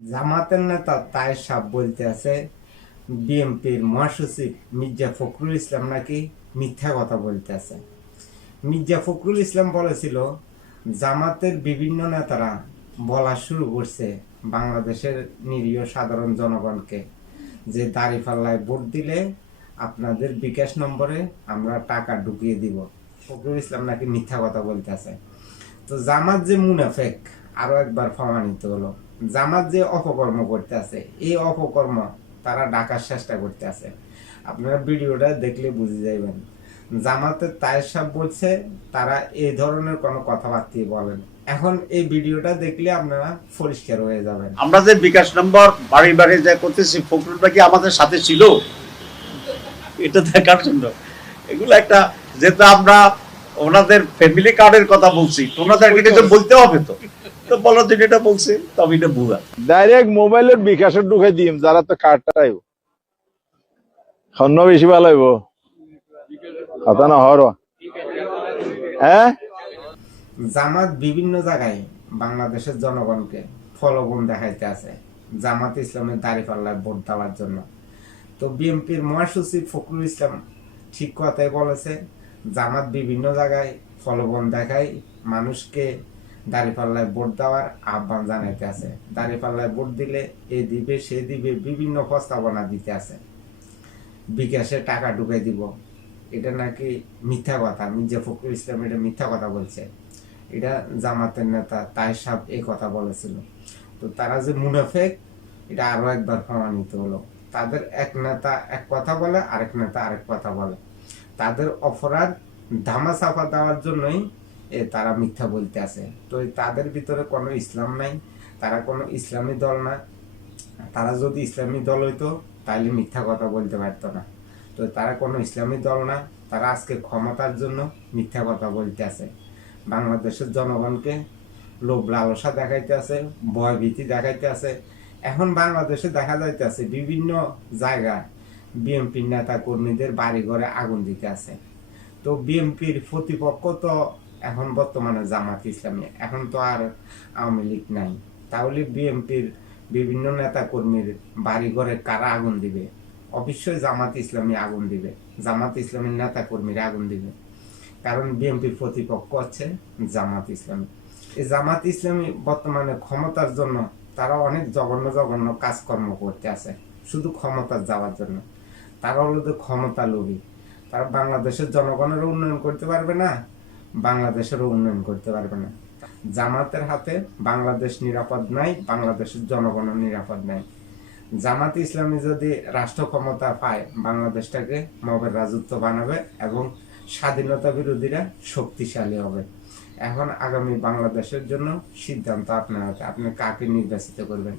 জামাতের নেতা তায়ের সাহেব বলতে আছে বিএনপির মহাসচিব মির্জা ফখরুল ইসলাম নাকি মিথ্যা কথা বলতে আছে। মির্জা ফখরুল ইসলাম বলেছিল জামাতের বিভিন্ন নেতারা বলা শুরু করছে বাংলাদেশের নিরীহ সাধারণ জনগণকে যে দাঁড়িপাল্লায় ভোট দিলে আপনাদের বিকাশ নম্বরে আমরা টাকা ঢুকিয়ে দিব। ফখরুল ইসলাম নাকি মিথ্যা কথা বলতে আছে। তো জামাত যে মুনাফেক আরো একবার প্রমাণিত হলো। জামাত যে অপকর্ম করতে আছে, এই অপকর্ম তারা ঢাকার চেষ্টা করতে আছে। আপনারা ভিডিওটা দেখলে বুঝে যাবেন। জামাতের তায়ের সাহেব বলছে তারা এই ধরনের কোনো কথাবার্তা বলেন। এখন এই ভিডিওটা দেখলে আপনারা পরিষ্কার হয়ে যাবেন। আমরা যে বিকাশ নম্বর বাড়ি বাড়ি যা করতেছি, ফখরুলটা কি আমাদের সাথে ছিল এটা দেখার জন্য? এগুলো একটা, যেটা আমরা ওনাদের ফ্যামিলি কার্ডের কথা বলছি, ওনাদেরকে কিছু বলতে হবে তো, তো বলো যে এটা বলছে তবে এটা বুঝা ডাইরেক্ট মোবাইলের বিকাশে ঢুকে দিম যারা তো কার্ডটা আইব খন্ন বেশি ভালো হইব কথা না হর। হ্যাঁ, জামাত বিভিন্ন জায়গায় বাংলাদেশের জনগণকে ফলবন দেখাইতে আছে জামাত ইসলামের দাঁড়িপাল্লায় ভোট দেওয়ার জন্য। তো বিএনপির মহাসচিব ফখরুল ইসলাম ঠিক কথাই বলেছে, জামাত বিভিন্ন জায়গায় ফলবন দেখায় মানুষকে দাঁড়িপাল্লায় ভোট দেওয়ার আহ্বান জানাইতে আছে। দাঁড়িপাল্লায় ভোট দিলে এ দিবে সে দিবে বিভিন্ন প্রস্তাবনা দিতে আছে, বিকাশে টাকা ঢুকাই দিব। এটা নাকি মিথ্যা কথা। মির্জা ফখরুল ইসলাম এটা মিথ্যা কথা বলছে। এটা জামাতের নেতা তায়ের সাহেব এই কথা বলেছিল। তো তারা যে মুনাফেক এটা আরো একবার প্রমাণিত হলো। তাদের এক নেতা এক কথা বলে, আরেক নেতা আরেক কথা বলে। তাদের অপরাধ ধামাচাপা দেওয়ার জন্যই তারা মিথ্যা বলতে আছে। তো তাদের ভিতরে কোনো ইসলাম নাই, তারা কোনো ইসলামী দল না। তারা যদি ইসলামী দল হইতো তাহলে মিথ্যা কথা বলতে পারতো না। তো তারা কোনো ইসলামী দল না, তারা আজকে ক্ষমতার জন্য মিথ্যা কথা বলতে আছে। বাংলাদেশের জনগণকে লোভ লালসা দেখাইতে আছে, ভয়ভীতি দেখাইতে আছে। এখন বাংলাদেশে দেখা যাইতেছে বিভিন্ন জায়গায় বিএনপির নেতা কর্মীদের বাড়ি ঘরে আগুন দিতে আছে। তো বিএনপির প্রতিপক্ষ তো এখন বর্তমানে জামাত ইসলামী, এখন তো আর আওয়ামী লীগ নাই। তাহলে বিএনপির বিভিন্ন নেতা কর্মীর বাড়ি ঘরে কারা আগুন দিবে? অবশ্যই জামাত ইসলামী আগুন দিবে, জামাত ইসলামীর নেতা কর্মীরা আগুন দিবে। কারণ বিএনপির প্রতিপক্ষ হচ্ছে জামাত ইসলামী। এই জামাত ইসলামী বর্তমানে ক্ষমতার জন্য তারা অনেক জঘন্য জঘন্য কাজকর্ম করতে আছে, শুধু ক্ষমতা যাওয়ার জন্য। তারা হলো তো ক্ষমতা লোভী। তারা বাংলাদেশের জনগণেরও উন্নয়ন করতে পারবে না, বাংলাদেশেরও উন্নয়ন করতে পারবে না। জামাতের হাতে বাংলাদেশ নিরাপদ নাই, বাংলাদেশের জনগণও নিরাপদ নাই। জামাত ইসলামী যদি রাষ্ট্র ক্ষমতা পায় বাংলাদেশটাকে মবের রাজত্ব বানাবে এবং স্বাধীনতা বিরোধীরা শক্তিশালী হবে। এখন আগামী বাংলাদেশের জন্য সিদ্ধান্ত আপনার হাতে, আপনি কাকে নির্বাচিত করবেন।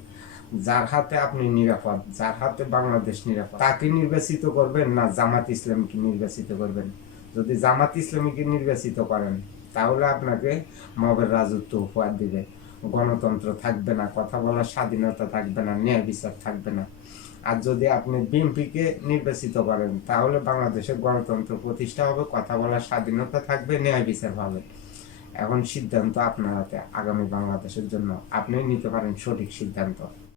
যার হাতে আপনি নিরাপদ, যার হাতে বাংলাদেশ নিরাপদ, তাকে নির্বাচিত করবেন না জামাত ইসলামীকে নির্বাচিত করবেন। যদি জামাত ইসলামীকে নির্বাচিত করেন তাহলে আপনাকে মবের রাজত্ব উপহার দিবে, গণতন্ত্র থাকবে না, কথা বলার স্বাধীনতা থাকবে না, ন্যায় বিচার থাকবে না। আর যদি আপনি বিএনপিকে নির্বাচিত করেন তাহলে বাংলাদেশের গণতন্ত্র প্রতিষ্ঠা হবে, কথা বলার স্বাধীনতা থাকবে, ন্যায় বিচার পাবে। এখন সিদ্ধান্ত আপনার হাতে আগামী বাংলাদেশের জন্য, আপনি নিতে পারেন সঠিক সিদ্ধান্ত।